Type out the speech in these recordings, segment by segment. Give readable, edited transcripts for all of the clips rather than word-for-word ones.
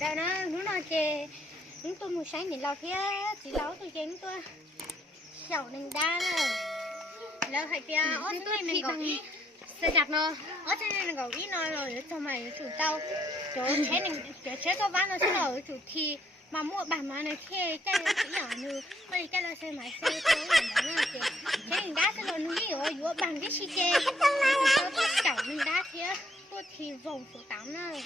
sẽ đâu nó nói chê chúng tôi mua sáng thì lâu phía chỉ lâu tôi chê chúng tôi chậu nên đa nữa lỡ hay tia ớt tôi thì bằng xe đạp nó ớt cho nên gọi ít nói rồi cho mày chủ tao chỗ chế này chỗ chế tao bán nó sẽ là chủ thì mà mua bản mà này thế cái chỉ nhỏ nữa bây cái là xe máy xe tôi làm đó là chế nên đá sẽ là núi ở giữa bằng cái chi chê tôi chậu nên đá thế tôi thì vòng số 8 nữa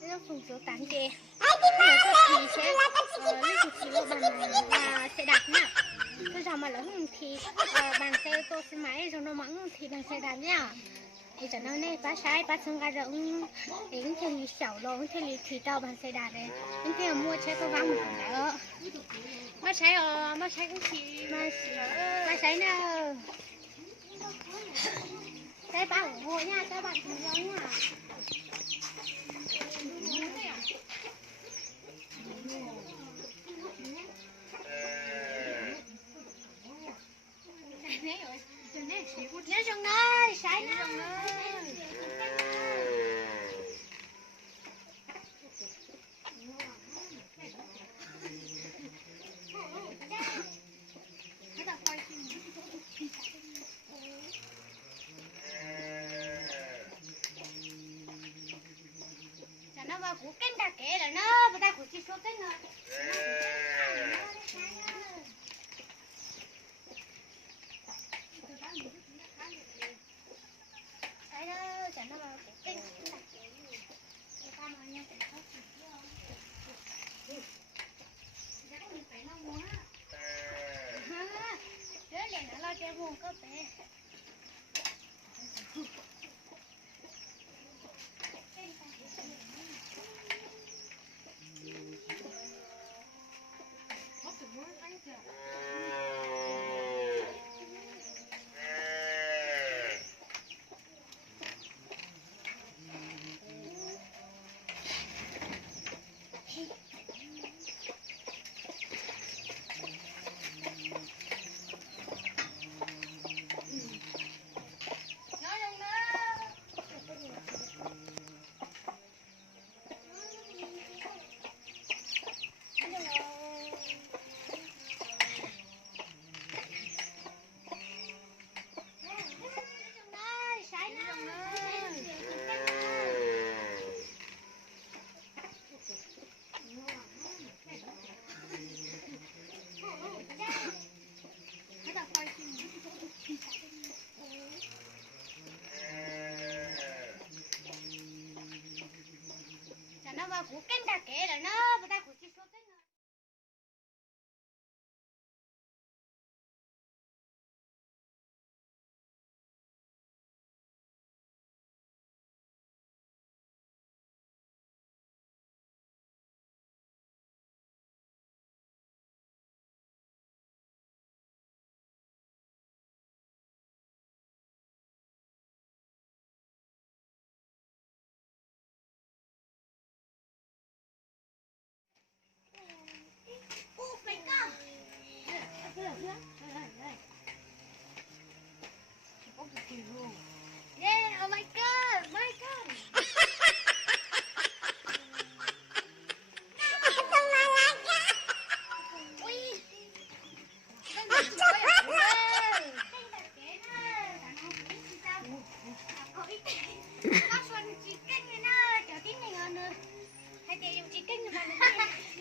nó phùng số 8 chê bây giờ tôi thì sẽ lên chủ chỉ là bằng là xe đạp nha tôi giờ mà lớn thì bằng xe ô tô xe máy rồi nó mắng thì bằng xe đạp nha thì cho nó này bác sai bác xong ra rộng đến thì xảo lỗ thì tao bằng xe đạp đấy đến thì mua xe tôi vắng một phần nữa bác sai cũng chỉ bác sai nào cái bạn ủng hộ nha các bạn cùng nhau nha nhớ rừng ơi sải rừng ơi nó vào củ canh ta kể là nó người ta củ chi số cái nữa cái đó chả nó vào củ canh ta kể người ta mà nhau phải khóc gì chứ giá mình phải nó mua đứa này nó lo cho mua có bé nó vào củ canh ta kể là nó người ta củ chi số cái nữa yeah, oh my god, my god.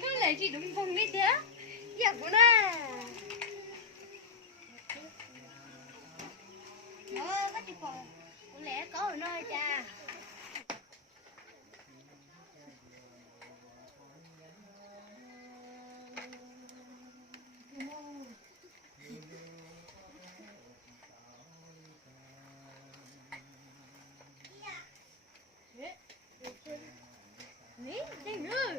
Cứ lấy chị đúng vùng đi thế, đẹp quá nè. Có chị còn lẽ có ở nơi cha. Nghĩ đi nữa.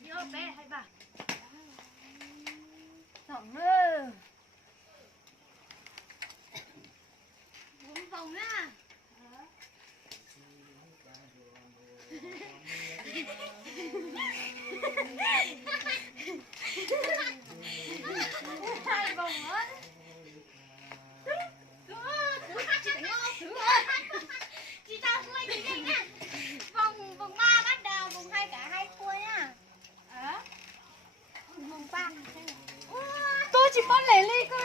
Vô bé hay bà. Sống ơi. Vòng vòng á. Hai vòng á. Chị tao không ai cái nha. Vòng 3 bắt đầu, vòng 2 cả hai cuối nha. Vòng 3. Tôi chỉ bắt lẻ ly cơ.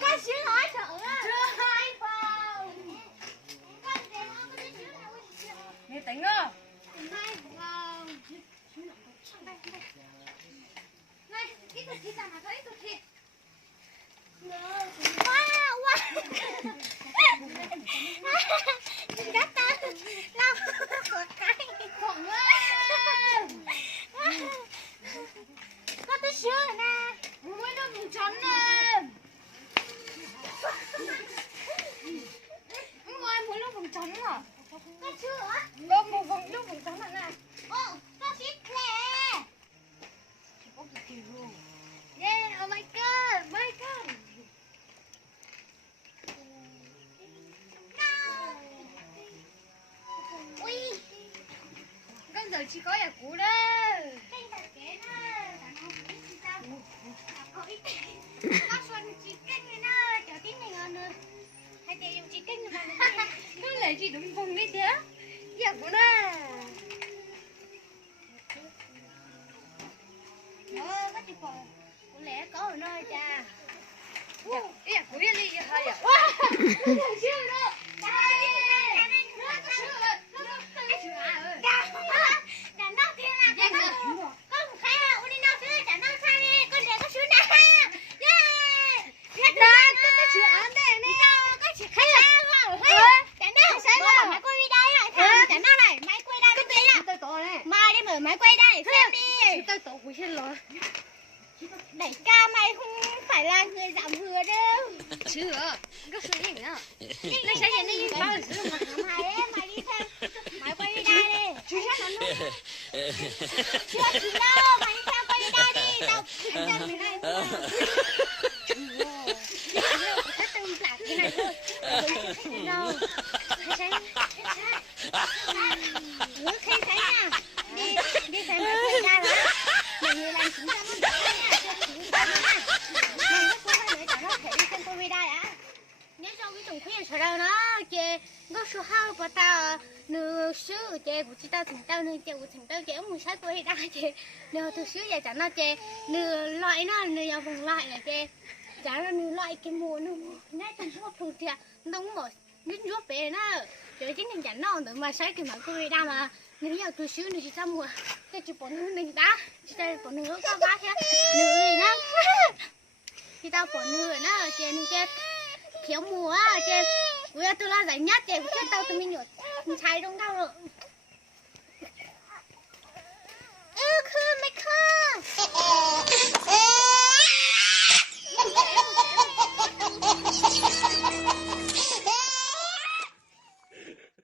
Con xíu nói sợ á. Chưa hai vòng. Con để nó có xíu nào xíu. Nghe tính à? Hai vòng. Này, ít thật thịt mà thấy ít thật thịt. Wow, wow. Đã ta lao một cái khổng lên. Có tí xíu rồi nè. Mới nó vùng trắng nè. Ngoài muốn nó vùng trắng à? Có chưa hả? Có một vùng nó vùng trắng này. Ồ, có xít nè. Yeah, oh my god, my god. No. Ui. Con giờ chỉ có nhà cũ đó. Cái thật kế đó, đàn ông biết gì sao? Có ít. Có xuân chỉ kênh này nó, chờ tí này ngon nữa. Hay thì dùng chỉ kênh mà nó. Nó lại chỉ đúng vùng đi thế. Nhà cũ đó. Có chịu phò. Có lẽ có ở nơi cha. Nhà cũ đi đi hay à? Chưa đâu. Đây. Đàn ông kia là cái đó. Có một cái là đi nào xưa đàn ông sang đi. Con để có xưa nè. Yeah. Đàn con chưa ăn đây nè. Có chỉ khai ra vào. Đàn ông sáng rồi. Máy quay đây lại. Đàn ông này. Máy quay đây bên kia. Tôi tổ này. Mai đi mở máy quay đây. Xem đi. Tôi tổ của trên lò. Đẩy ca mày không phải là người giảm hừa đâu. Chưa. Có sự gì nữa. Này sẽ nhìn đi bao giờ mà mày ấy, mày đi xem. Mày quay đi đây đi. Chú chắc nó luôn. Chưa chỉ đâu, mày đi xem quay đi đây đi. Tao chân mày này. Thích từng lạc cái này thôi. Đừng thích đâu. Thấy thấy. Ngước thấy thấy nha. Đi xem mày quay đây hả? Mọi người làm chúng ta muốn thấy nha. Chúng ta muốn nha. Mày có quay nữa chẳng nó thể đi xem quay đây á. Nhớ sau cái tổng khuyên sợ đâu nó chê có số hao của tao nửa xứ chê của chị tao thằng tao nửa chê của thằng tao chê ông sát quay đã chê nửa từ xứ giờ chẳng nó chê nửa loại nó nửa dòng vòng loại là chê chẳng là nửa loại cái mùa nó nãy trong suốt thường thì nó cũng một nước ruột về nó rồi chính thằng chẳng nó nữa mà sát cái mà quay đã mà nửa giờ từ xứ nửa chị tao mùa cái chị bỏ nửa mình đã chị tao bỏ nửa có bát hết nửa gì đó chị tao bỏ nửa nó chê nửa chê thiếu mùa á chị bây giờ tôi là giải nhất chị biết tao tụi mình nhột trái đông đâu rồi khư mày khư